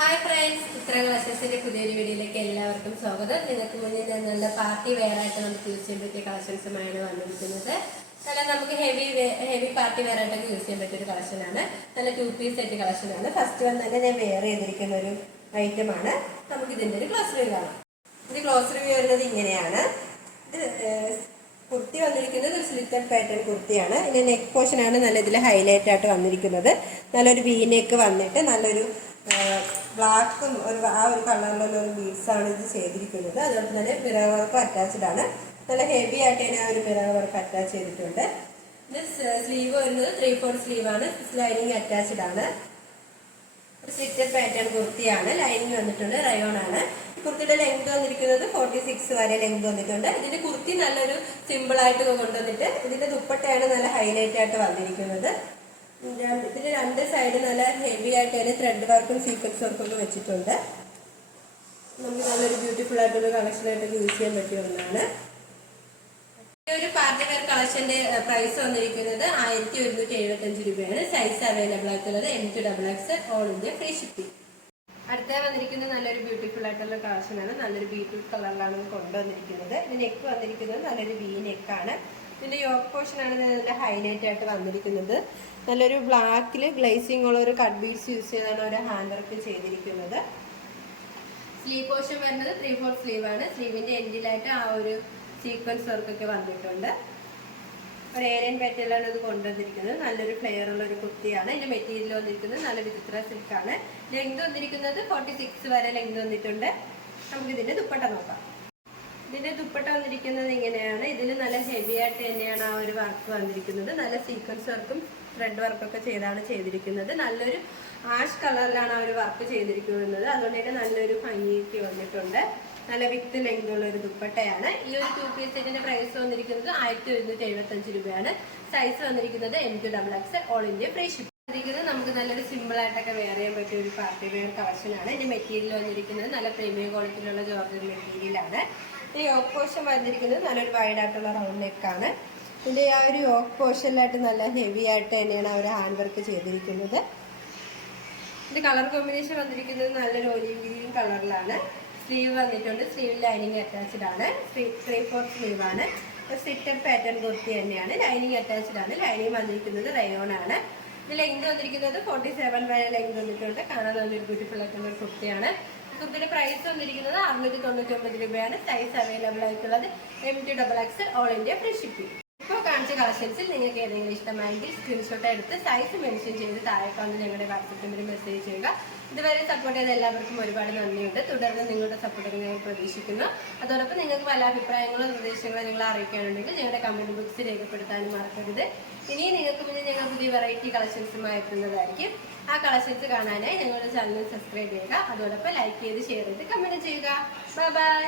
Hi friends, ചിത്ര കളക്ഷൻസിന്റെ പുതിയൊരു വീഡിയോയിലേക്ക് എല്ലാവർക്കും സ്വാഗതം. നിങ്ങൾക്ക് മുന്നിൽ നല്ല പാർട്ടി വെയർ ആയിട്ട് നമുക്ക് യൂസ് ചെയ്യാൻ പറ്റിയ കളക്ഷൻസുമായാണ് വന്നിരിക്കുന്നത്. നല്ല നമുക്ക് ഹെവി പാർട്ടി വെയർ ആയിട്ടൊക്കെ യൂസ് ചെയ്യാൻ പറ്റിയ ഒരു കളക്ഷനാണ്. നല്ല 2 പീസ് സെറ്റ് കളക്ഷനാണ്. ഫസ്റ്റ് വന്ന് തന്നെ ഞാൻ വെയർ ചെയ്തിരിക്കുന്ന ഒരു ഐറ്റമാണ്. നമുക്ക് ഇതിന്റെ ഒരു ക്ലോസ് റിവ്യൂ കാണാം. ഇത് ക്ലോസ് റിവ്യൂ വരുന്നത് ഇങ്ങനെയാണ്. ഇത് കുർത്തി വന്നിരിക്കുന്നത് ഒരു സ്ലിറ്റഡ് പാറ്റേൺ കുർത്തിയാണ്. ഇതിന്റെ നെക്ക് പോർഷൻ ആണ് നല്ല ഇതിൽ ഹൈലൈറ്റ് ആയിട്ട് വന്നിരിക്കുന്നത്. നല്ലൊരു വി നെക്ക് വന്നിട്ട് നല്ലൊരു ബ്ലാക്കും ആ ഒരു കളറിലുള്ള ഒരു ബീഡ്സ് ആണ് ഇത് ചെയ്തിരിക്കുന്നത്. അതുപോലെ തന്നെ മിറർ വർക്ക് അറ്റാച്ച്ഡ് ആണ്. നല്ല ഹെവി ആയിട്ട് തന്നെ ആ ഒരു മിറർ വർക്ക് അറ്റാച്ച് ചെയ്തിട്ടുണ്ട്. ഇത് സ്ലീവ് വരുന്നത് 3/4 സ്ലീവ് ആണ്. ലൈനിങ് അറ്റാച്ച്ഡ് ആണ്. ഒരു സ്ലിറ്റഡ് പാറ്റേൺ കുർത്തിയാണ്. ലൈനിങ് വന്നിട്ടുണ്ട്. റയോൺ ആണ്. കുർത്തിയുടെ ലെങ്ത് വന്നിരിക്കുന്നത് 46 വരെ ലെങ്ത് വന്നിട്ടുണ്ട്. ഇതിന്റെ കുർത്തി നല്ലൊരു സിമ്പിൾ ആയിട്ട് കൊണ്ടുവന്നിട്ട് ഇതിന്റെ ദുപ്പട്ടയാണ് നല്ല ഹൈലൈറ്റ് ആയിട്ട് വന്നിരിക്കുന്നത്. ഇതിന്റെ രണ്ട് സൈഡ് നല്ല ഹെവി ആയിട്ട് തന്നെ ത്രെഡ് വർക്കും സീക്വൻസ് വർക്കും ഒക്കെ വെച്ചിട്ടുണ്ട്. നമുക്ക് നല്ലൊരു ബ്യൂട്ടിഫുൾ ആയിട്ടുള്ള കളക്ഷൻ ആയിട്ട് യൂസ് ചെയ്യാൻ പറ്റിയ ഒന്നാണ്. ഈ ഒരു പാർട്ടി വെയർ കളക്ഷന്റെ പ്രൈസ് വന്നിരിക്കുന്നത് 1175 രൂപയാണ്. സൈസ് അവൈലബിൾ ആയിട്ടുള്ളത് M2XX all India free shipping. അടുത്ത വന്നിരിക്കുന്നത് നല്ലൊരു ബ്യൂട്ടിഫുൾ ആയിട്ടുള്ള കളക്ഷനാണ്. നല്ലൊരു ബ്യൂട്ടിഫുൾ കളറിലാണ് കൊണ്ടുവന്നിരിക്കുന്നത്. ഇത് നെക്ക് വന്നിരിക്കുന്നത് നല്ലൊരു വി നെക്കാണ്. ഇതിന്റെ യോക്ക് പോർഷൻ ആണ് നല്ല ഹൈലൈറ്റ് ആയിട്ട് വന്നിരിക്കുന്നത്. നല്ലൊരു ബ്ലാക്കിൽ ഗ്ലേസിംഗ് ഉള്ള ഒരു കട്ട് ബീഡ്സ് യൂസ് ചെയ്താണ് ഒരു ഹാൻഡ് വർക്ക് ചെയ്തിരിക്കുന്നത്. സ്ലീവ് പോർഷൻ വരുന്നത് 3/4 സ്ലീവ് ആണ്. സ്ലീവിന്റെ എൻഡിലായിട്ട് ആ ഒരു സീക്വൻസ് വർക്ക് ഒക്കെ വന്നിട്ടുണ്ട്. ഒരു ഏരിയൻ പാറ്റേണിലാണ് ഇത് കൊണ്ടുവന്നിരിക്കുന്നത്. നല്ലൊരു ഫ്ലെയർ ഉള്ള ഒരു കുർത്തിയാണ്. ഇതിന്റെ മെറ്റീരിയൽ വന്നിരിക്കുന്നത് നല്ല വിചിത്ര സിൽക്കാണ്. ലെങ്ത് വന്നിരിക്കുന്നത് 46 വരെ ലെങ്ത് വന്നിട്ടുണ്ട്. നമുക്ക് ഇതിന്റെ ദുപ്പട്ട നോക്കാം. ഇതിന്റെ ദുപ്പട്ട വന്നിരിക്കുന്നത് ഇങ്ങനെയാണ്. ഇതിൽ നല്ല ഹെവി ആയിട്ട് തന്നെയാണ് ആ ഒരു വർക്ക് വന്നിരിക്കുന്നത്. നല്ല സീക്വൻസ് വർക്കും ത്രെഡ് വർക്കൊക്കെ ചെയ്താണ് ചെയ്തിരിക്കുന്നത്. നല്ലൊരു ആഷ് കളറിലാണ് ആ ഒരു വർക്ക് ചെയ്തിരിക്കുന്നത്. അതുകൊണ്ട് തന്നെ നല്ലൊരു ഭംഗിയൊക്കെ വന്നിട്ടുണ്ട്. നല്ല വിത്ത് ലെങ്ത് ഉള്ള ഒരു ദുപ്പട്ടയാണ്. ഈ ഒരു 2 പീസ് സെറ്റിന്റെ പ്രൈസ് വന്നിരിക്കുന്നത് 1175 രൂപയാണ്. സൈസ് വന്നിരിക്കുന്നത് M2XX all India free shipping. നമുക്ക് നല്ലൊരു സിമ്പിൾ ആയിട്ടൊക്കെ വെയർ ചെയ്യാൻ പറ്റിയ ഒരു പാർട്ടി വെയർ കളക്ഷൻ ആണ്. ഇതിന്റെ മെറ്റീരിയൽ വന്നിരിക്കുന്നത് നല്ല പ്രീമിയം ക്വാളിറ്റിയിലുള്ള ജോർജറ്റ് മെറ്റീരിയലാണ്. ഈ യോക്ക് പോർഷൻ വന്നിരിക്കുന്നത് നല്ലൊരു വൈഡ് ആയിട്ടുള്ള റൗണ്ട് നെക്കാണ്. ഇതിന്റെ ആ ഒരു യോക്ക് പോർഷനിലായിട്ട് നല്ല ഹെവി ആയിട്ട് തന്നെയാണ് ആ ഒരു ഹാൻഡ് വർക്ക് ചെയ്തിരിക്കുന്നത്. ഇതിന്റെ കളർ കോമ്പിനേഷൻ വന്നിരിക്കുന്നത് നല്ലൊരു ഒലിവ് ഗ്രീൻ കളറിലാണ്. സ്ലീവ് വന്നിട്ടുണ്ട്. സ്ലീവ് ലൈനിങ് അറ്റാച്ച്ഡ് ആണ്. 3/4 സ്ലീവ് ആണ്. സ്ലിറ്റഡ് പാറ്റേൺ കുർത്തി തന്നെയാണ്. ലൈനിങ് അറ്റാച്ച്ഡ് ആണ്. ലൈനിങ് വന്നിരിക്കുന്നത് റയോൺ ആണ്. ഇത് ലെങ്ത് വന്നിരിക്കുന്നത് 47 വരെ ലെങ്ത് വന്നിട്ടുണ്ട്. കാണാൻ നല്ലൊരു ബ്യൂട്ടിഫുൾ ആയിട്ടുള്ള ഒരു കുർത്തിയാണ്. കുർത്തിയുടെ പ്രൈസ് വന്നിരിക്കുന്നത് 699 രൂപയാണ്. സൈസ് അവൈലബിൾ ആയിട്ടുള്ളത് M2XX all India free shipping. ഇപ്പോൾ കാണിച്ച കളക്ഷൻസിൽ നിങ്ങൾക്ക് ഏതെങ്കിലും ഇഷ്ടമായെങ്കിൽ സ്ക്രീൻഷോട്ട് എടുത്ത് സൈസ് മെൻഷൻ ചെയ്ത് താഴെ വന്ന് ഞങ്ങളുടെ വാട്സപ്പ് നമ്പറിൽ മെസ്സേജ് ചെയ്യുക. ഇതുവരെ സപ്പോർട്ട് ചെയ്ത എല്ലാവർക്കും ഒരുപാട് നന്ദിയുണ്ട്. തുടർന്ന് നിങ്ങളുടെ സപ്പോർട്ട് ഞങ്ങൾ പ്രതീക്ഷിക്കുന്നു. അതോടൊപ്പം നിങ്ങൾക്ക് പല അഭിപ്രായങ്ങളോ നിർദ്ദേശങ്ങളോ നിങ്ങൾ അറിയിക്കാനുണ്ടെങ്കിൽ ഞങ്ങളുടെ കമന്റ് ബോക്സിൽ രേഖപ്പെടുത്താനും മറക്കരുത്. ഇനി നിങ്ങൾക്ക് മുന്നിൽ ഞങ്ങൾ പുതിയ വെറൈറ്റി കളക്ഷൻസുമായി എത്തുന്നതായിരിക്കും. ആ കളക്ഷൻസ് കാണാനായി ഞങ്ങളുടെ ചാനൽ സബ്സ്ക്രൈബ് ചെയ്യുക. അതോടൊപ്പം ലൈക്ക് ചെയ്ത് ഷെയർ ചെയ്ത് കമന്റ് ചെയ്യുക. Bye bye.